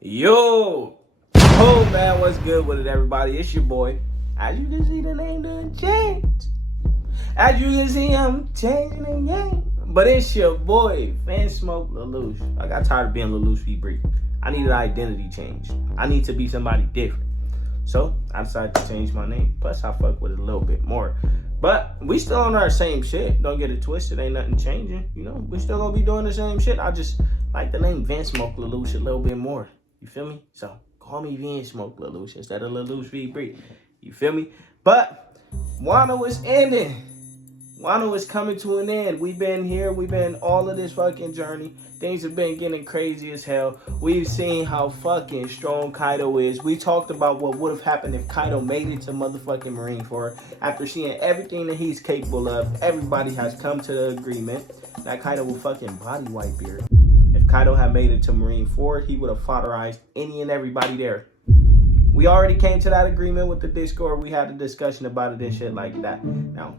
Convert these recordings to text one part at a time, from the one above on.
Yo! Oh man, what's good with it, everybody? It's your boy. As you can see, the name done changed. As you can see, I'm changing the game. But it's your boy, Fan Smoke Lelouch. I got tired of being Lelouch Brief. I need an identity change. I need to be somebody different. So I decided to change my name. Plus, I fuck with it a little bit more. But we still on our same shit. Don't get it twisted. Ain't nothing changing. You know, we still gonna be doing the same shit. I just like the name Van Smoke Lelouch a little bit more. You feel me? So call me Van Smoke Lelouch instead of Lelouch V Bree. You feel me? But Wano is ending. Wano is coming to an end. We've been here. We've been all of this fucking journey. Things have been getting crazy as hell. We've seen how fucking strong Kaido is. We talked about what would have happened if Kaido made it to motherfucking Marineford. After seeing everything that he's capable of, everybody has come to the agreement that Kaido will fucking body Whitebeard. If Kaido had made it to Marineford, he would have fodderized any and everybody there. We already came to that agreement with the Discord. We had a discussion about it and shit like that. Now,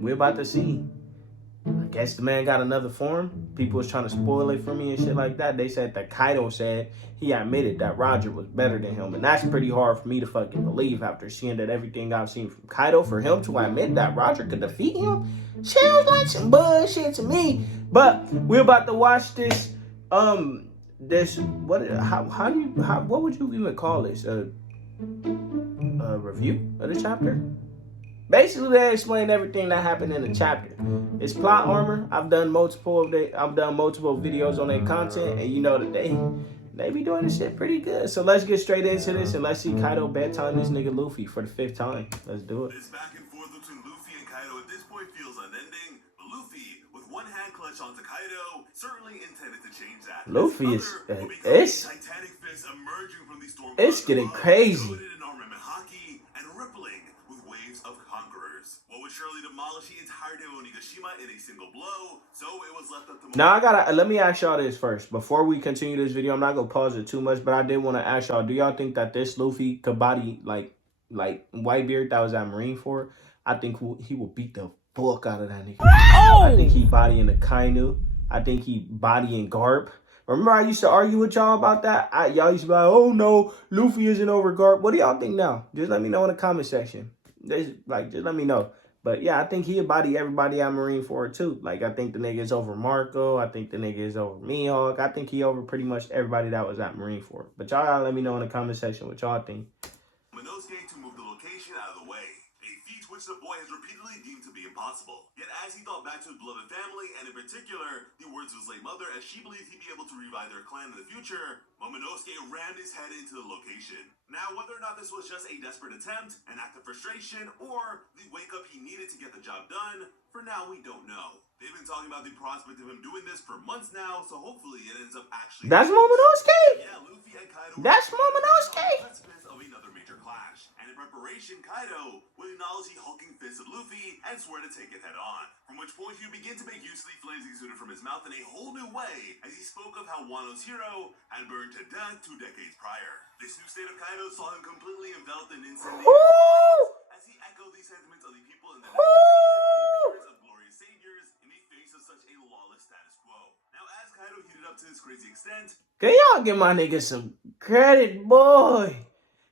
we're about to see. I guess the man got another form. People was trying to spoil it for me and shit like that. They said that Kaido said he admitted that Roger was better than him. And that's pretty hard for me to fucking believe after seeing that everything I've seen from Kaido. For him to admit that Roger could defeat him sounds like some bullshit to me. But we're about to watch this. What would you even call this? A review of the chapter? Basically, they explain everything that happened in the chapter. It's plot armor. I've done multiple videos on their content, and you know that they be doing this shit pretty good. So let's get straight into this and let's see Kaido bedtime this nigga Luffy for the 5th time. Let's do it. This back and forth between Luffy and Kaido at this point feels unending. But Luffy, with one hand clutched onto Kaido, certainly intended to change that. Luffy it's getting crazy. What would surely demolish the entirety of Onigashima in a single blow, so it was left up to... Now let me ask y'all this first. Before we continue this video, I'm not gonna pause it too much, but I did want to ask y'all, do y'all think that this Luffy could body like Whitebeard that was at Marineford? I think he will beat the fuck out of that nigga. Oh! I think he bodying the Kainu. I think he bodying Garp. Remember I used to argue with y'all about that? Y'all used to be like, oh no, Luffy isn't over Garp. What do y'all think now? Just let me know in the comment section. Just let me know. But yeah, I think he'll body everybody at Marineford too. Like, I think the nigga is over Marco. I think the nigga is over Mihawk. I think he over pretty much everybody that was at Marineford. But y'all gotta let me know in the comment section what y'all think. Momonosuke to move the location out of the way. A feat which the boy has repeatedly deemed to be impossible. Yet as he thought back to his beloved family, and in particular, the words of his late mother, as she believed he'd be able to revive their clan in the future, Momonosuke rammed his head into the location. Now, whether or not this was just a desperate attempt, an act of frustration, or the wake-up he needed to get the job done, for now we don't know. They've been talking about the prospect of him doing this for months now, so hopefully it ends up actually... That's Momonosuke? Yeah, Luffy and Kaido... That's Momonosuke? ...of another major clash. And in preparation, Kaido will acknowledge the hulking fist of Luffy and swear to take it head on. From which point he would begin to make use-ly flames exuded from his mouth in a whole new way, as he spoke of how Wano's hero had burned to death 2 decades prior. This new state of Kaido saw him completely enveloped in incendiary flames, as he echoed the sentiments of the people in the desperation of glorious saviors in the face of such a lawless status quo. Now, as Kaido heated up to this crazy extent, can y'all give my nigga some credit, boy?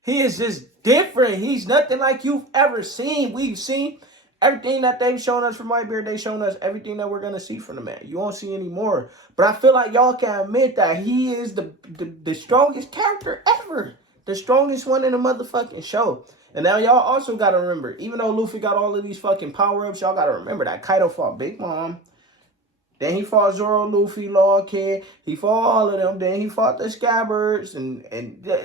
He is just different. He's nothing like you've ever seen. We've seen everything that they've shown us from Whitebeard. They've shown us everything that we're going to see from the man. You won't see any more. But I feel like y'all can admit that he is the strongest character ever. The strongest one in the motherfucking show. And now y'all also got to remember, even though Luffy got all of these fucking power-ups, y'all got to remember that Kaido fought Big Mom. Then he fought Zoro, Luffy, Law Kid. He fought all of them. Then he fought the Scabbards. And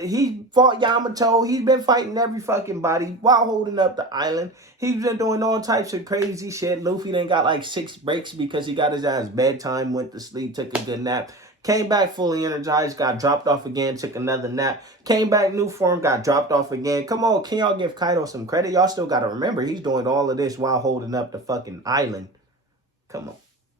he fought Yamato. He's been fighting every fucking body while holding up the island. He's been doing all types of crazy shit. Luffy then got like 6 breaks because he got his ass bedtime, went to sleep, took a good nap. Came back fully energized, got dropped off again, took another nap. Came back new form, got dropped off again. Come on, can y'all give Kaido some credit? Y'all still got to remember, he's doing all of this while holding up the fucking island. Come on.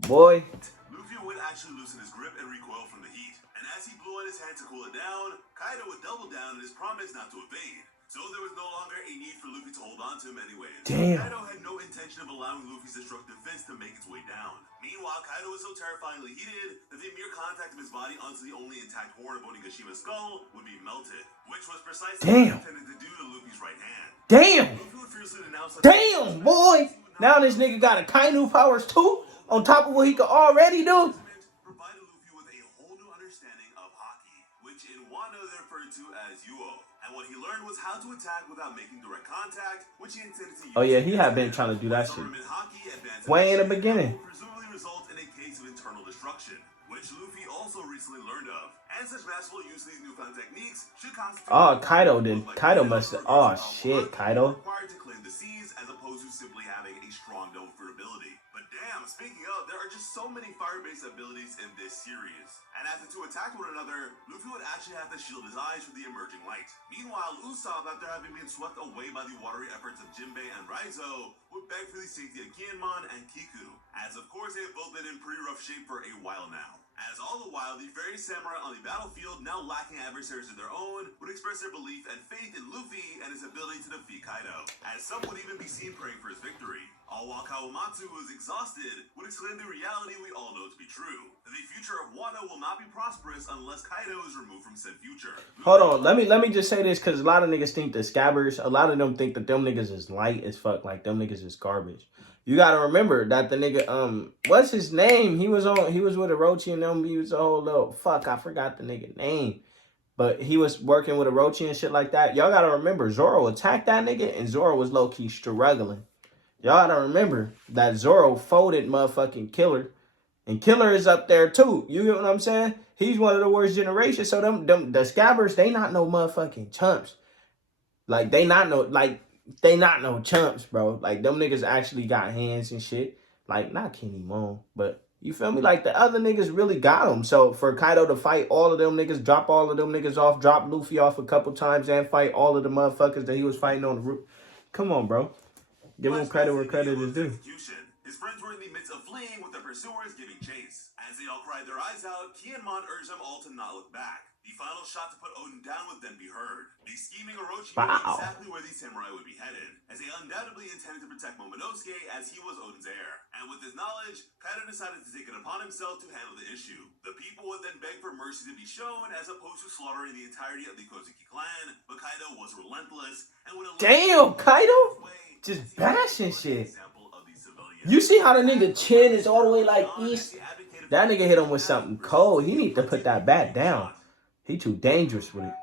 Boy. Luffy would actually loosen his grip and recoil from the heat. And as he blew on his hand to cool it down, Kaido would double down in his promise not to evade. So there was no longer a need for Luffy to hold on to him anyways. Damn. Kaido had no intention of allowing Luffy's destructive fist to make its way down. Meanwhile, Kaido was so terrifyingly heated that the mere contact contact of his body onto the only intact horn of Onigashima's skull would be melted, which was precisely Damn. what he intended to do to Luffy's right hand. Damn. Luffy would fiercely denounce such Damn, boy. Now this nigga got a Kainu powers too, on top of what he could already do. provided Luffy with a whole new understanding of haki, which in Wano they referred to as Yuo. And what he learned was how to attack without making direct contact, which he intended to use. Oh yeah, he had been trying to do that shit way in the beginning. Will presumably result in a case of internal destruction, which Luffy also recently learned of. And such masterful use of these newfound techniques should constitute. Oh, Kaido did. Kaido must have. Oh shit, Kaido. Required to claim the seas as opposed to simply having a strong no for ability. But damn, speaking of, there are just so many fire-based abilities in this series. And as the two attacked one another, Luffy would actually have to shield his eyes from the emerging light. Meanwhile, Usopp, after having been swept away by the watery efforts of Jinbei and Raizo, would beg for the safety of Kinemon and Kiku, as of course they have both been in pretty rough shape for a while now. As all the while, the various samurai on the battlefield, now lacking adversaries of their own, would express their belief and faith in Luffy and his ability to defeat Kaido, as some would even be seen praying for his victory. All while Kawamatsu, who is exhausted, would exclaim the reality we all know to be true. That the future of Wano will not be prosperous unless Kaido is removed from said future. Hold on, let me just say this, because a lot of niggas think the scabbers, a lot of them think that them niggas is light as fuck, like them niggas is garbage. You gotta remember that the nigga, what's his name? He was with Orochi and them. He was a whole little, fuck, I forgot the nigga name. But he was working with Orochi and shit like that. Y'all gotta remember, Zoro attacked that nigga and Zoro was low-key struggling. Y'all gotta remember that Zoro folded motherfucking Killer. And Killer is up there too. You get what I'm saying? He's one of the worst generations. So the scabbers, they not no motherfucking chumps. Like, they not no chumps, bro. Like, them niggas actually got hands and shit. Like, not Kenny Moon, but you feel me? Like, the other niggas really got them. So, for Kaido to fight all of them niggas, drop all of them niggas off, drop Luffy off a couple times, and fight all of the motherfuckers that he was fighting on the roof. Come on, bro. Give him credit where credit is due. His friends were in the midst of fleeing with their pursuers giving chase. As they all cried their eyes out, Kinemon urged them all to not look back. The final shot to put Oden down would then be heard. The scheming Orochi knew exactly where these samurai would be headed, as they undoubtedly intended to protect Momonosuke as he was Oden's heir. And with his knowledge, Kaido decided to take it upon himself to handle the issue. The people would then beg for mercy to be shown as opposed to slaughtering the entirety of the Kozuki clan, but Kaido was relentless and would Damn, Kaido? Just bashing shit. You see how the nigga chin is all the way like east? That nigga hit him with something cold. He need to put that bat down. He too dangerous with it.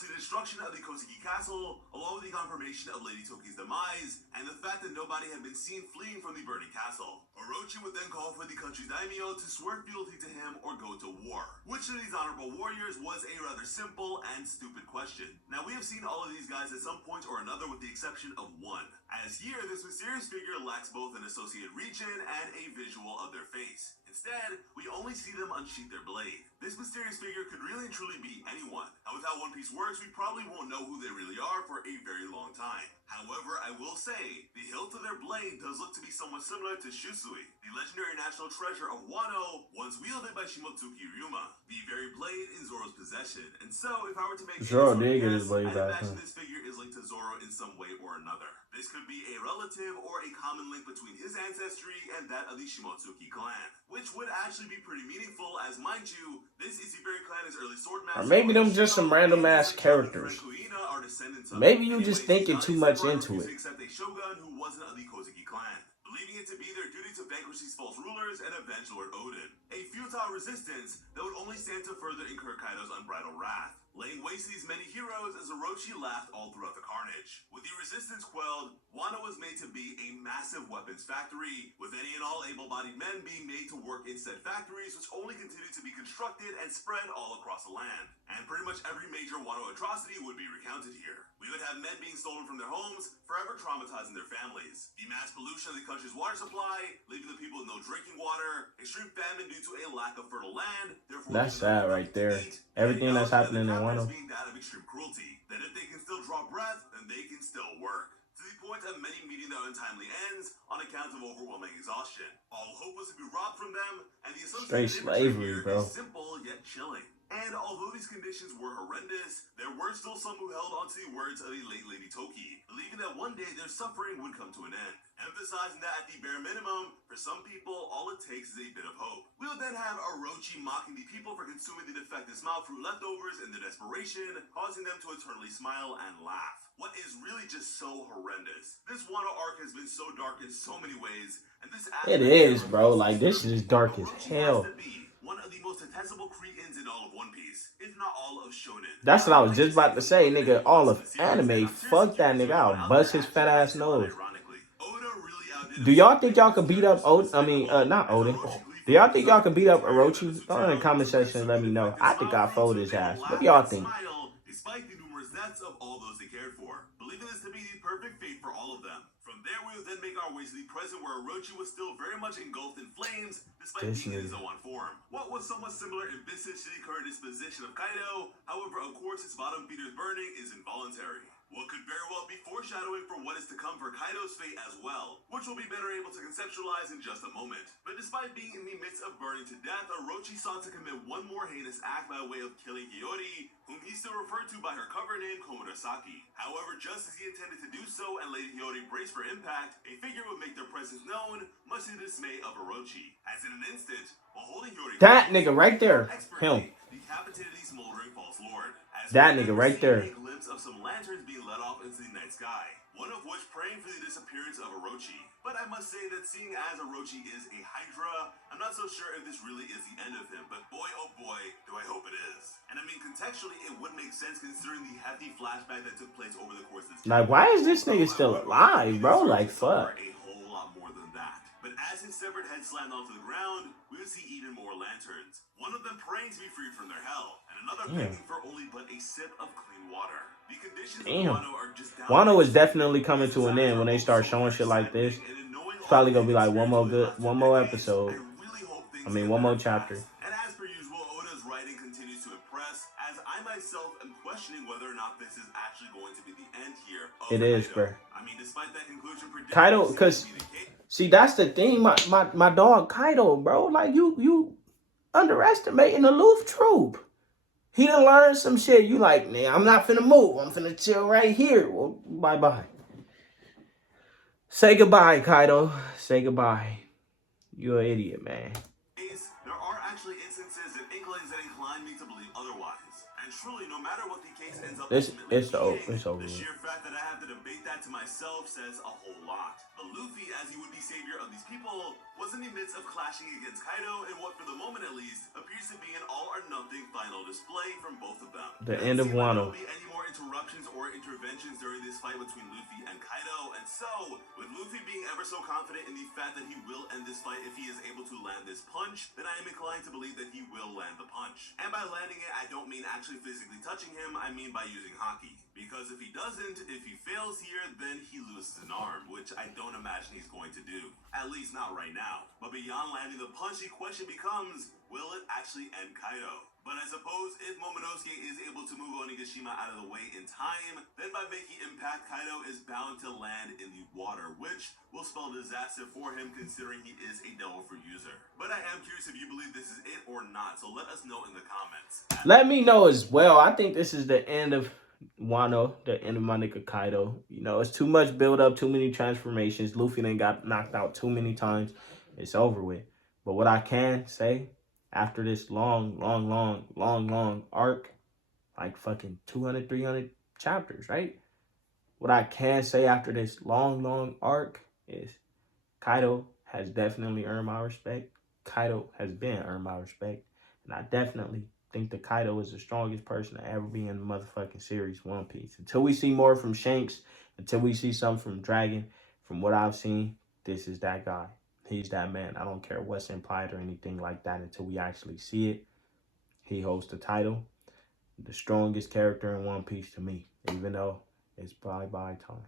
To the destruction of the Kozuki castle, along with the confirmation of Lady Toki's demise, and the fact that nobody had been seen fleeing from the burning castle. Orochi would then call for the country's daimyo to swear fealty to him or go to war. Which of these honorable warriors was a rather simple and stupid question. Now, we have seen all of these guys at some point or another with the exception of one. As here, this mysterious figure lacks both an associated region and a visual of their face. Instead, we only see them unsheath their blade. This mysterious figure could really and truly be anyone, and with how One Piece works, we probably won't know who they really are for a very long time. However, I will say, the hilt of their blade does look to be somewhat similar to Shisui, the legendary national treasure of Wano, once wielded by Shimotsuki Ryuma, the very blade in Zoro's possession. And so, if I were to make Zoro did get his blade I'd back, imagine this figure is linked to Zoro in some way or another. This could be a relative or a common link between his ancestry and that of the Shimotsuki clan, which would actually be pretty meaningful, as mind you, this is the very clan as early swordmaster. Or maybe them just some random ass characters. Maybe you just thinking too much into it. Except a shogun who wasn't of the Kozuki clan, believing it to be their duty to vanquish these false rulers and avenge Lord Odin. A futile resistance that would only stand to further incur Kaido's unbridled wrath, laying waste to these many heroes as Orochi laughed all throughout the carnage. With the resistance quelled, Wano was made to be a massive weapons factory, with any and all able-bodied men being made to work in said factories, which only continued to be constructed and spread all across the land. And pretty much every major Wano atrocity would be recounted here. We would have men being stolen from their homes, forever traumatizing their families. The mass pollution of the country's water supply, leaving the people with no drinking water, extreme famine due to a lack of fertile land. That's sad right there. Everything that's happening in Wano. Being that of extreme cruelty, that if they can still draw breath, then they can still work. To the point of many meeting their untimely ends on account of overwhelming exhaustion. All hope was to be robbed from them, and the straight slavery, bro. Is simple yet chilling. And And although these conditions were horrendous, there were still some who held onto the words of the late Lady Toki, believing that one day their suffering would come to an end. Emphasizing that at the bare minimum, for some people, all it takes is a bit of hope. We would then have Orochi mocking the people for consuming the defective smile fruit leftovers in their desperation, causing them to eternally smile and laugh. What is really just so horrendous. This Wano arc has been so dark in so many ways, and this It is, bro. Like, this is dark as Orochi hell. has to be one of the most detestable Cretans in all of One Piece, if not all of Shonen. That's what I was just about to say, nigga. All of anime, fuck that nigga. I'll bust his fat ass nose. Do y'all think y'all could beat up Odin? I mean, not Odin. Do y'all think y'all could beat up Orochi? Go in the comment section and let me know. I think I'll fold his ass. What do y'all think? Despite the numerous deaths of all those they cared for, believing this to be the perfect fate for all of them. From there, we would then make our way to the present where Orochi was still very much engulfed in flames, despite being in his own form. What was somewhat similar in visage to the current disposition of Kaido, however, of course, his bottom feeder's burning is involuntary. What could very well be foreshadowing for what is to come for Kaido's fate as well, which we'll be better able to conceptualize in just a moment. But despite being in the midst of burning to death, Orochi sought to commit one more heinous act by way of killing Hiyori, whom he still referred to by her cover name Komurasaki. However, just as he intended to do so and Lady Hiyori braced for impact, a figure would make their presence known, much to the dismay of Orochi. As in an instant, while holding Hiyori, that nigga right there, him. Decapitated the smoldering false lord. That nigga right there. A glimpse of some lanterns being let off into the night sky, one of which praying for the disappearance of Orochi. But I must say that seeing as Orochi is a Hydra, I'm not so sure if this really is the end of him, but boy oh boy, do I hope it is. And I mean, contextually, it would make sense considering the hefty flashback that took place over the course of this. Like, why is this nigga still alive, bro? Like, fuck. A whole lot more than that. But as his severed head slammed onto the ground, we would see even more lanterns. One of them praying to be freed from their hell, and another begging for only but a sip of clean water. The conditions of Wano are just down. Wano is definitely coming to an end when they start showing shit like this. It's probably gonna be like one more episode. I mean, one more chapter. And as per usual, Oda's writing continues to impress, as I myself am questioning whether or not this is actually going to be the end here. It is, bro. I mean, despite that conclusion, Kaido, cause see, that's the thing. My dog Kaido, bro. Like you underestimating the Luffy troop. He done learned some shit. You like, man, I'm not finna move. I'm finna chill right here. Well, bye-bye. Say goodbye, Kaido. Say goodbye. You're an idiot, man. There are actually instances and inklings that incline me to believe otherwise. And truly, no matter what the case ends up It's over. the sheer fact that I have to debate that to myself says a whole lot. But Luffy, as he would be savior of these people, was in the midst of clashing against Kaido in what, for the moment at least, appears to be an all-or-nothing final display from both of them. The end of Wano. There won't be any more interruptions or interventions during this fight between Luffy and Kaido, and so, with Luffy being ever so confident in the fact that he will end this fight if he is able to land this punch, then I am inclined to believe that he will land the punch. And by landing it, I don't mean actually physically touching him, I mean by using haki. Because if he doesn't, if he fails here, then he loses an arm, which I don't imagine he's going to do. At least not right now. But beyond landing the punch, the question becomes, will it actually end Kaido? But I suppose if Momonosuke is able to move Onigashima out of the way in time, then by making impact, Kaido is bound to land in the water, which will spell disaster for him considering he is a Devil Fruit user. But I am curious if you believe this is it or not, so let us know in the comments. Let me know as well. I think this is the end of Wano, the end of my nigga Kaido. You know, it's too much build up, too many transformations. Luffy done got knocked out too many times. It's over with. But what I can say, after this long arc, like fucking 200, 300 chapters, right? What I can say after this long arc is Kaido has definitely earned my respect. Kaido has been earned my respect. And I definitely think that Kaido is the strongest person to ever be in the motherfucking series One Piece. Until we see more from Shanks, until we see something from Dragon, from what I've seen, this is that guy. He's that man. I don't care what's implied or anything like that until we actually see it. He holds the title. The strongest character in One Piece to me, even though it's bye-bye time.